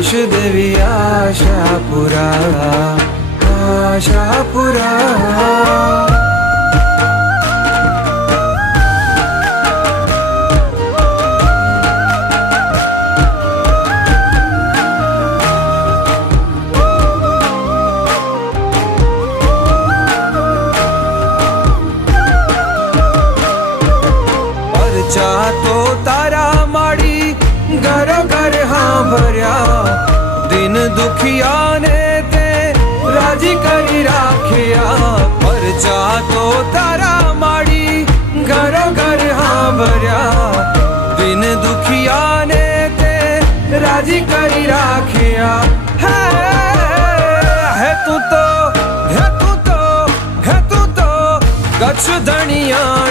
यश देवी आशापुरा आशापुरा चा तो तारा माड़ी घर घर हाँ भरया दिन दुखिया ने ते राजी करी राखिया परचा तो तारा माड़ी घर घर हाँ भरया दिन दुखिया ने ते राजी करी राखिया है तू तो कच्छ धनिया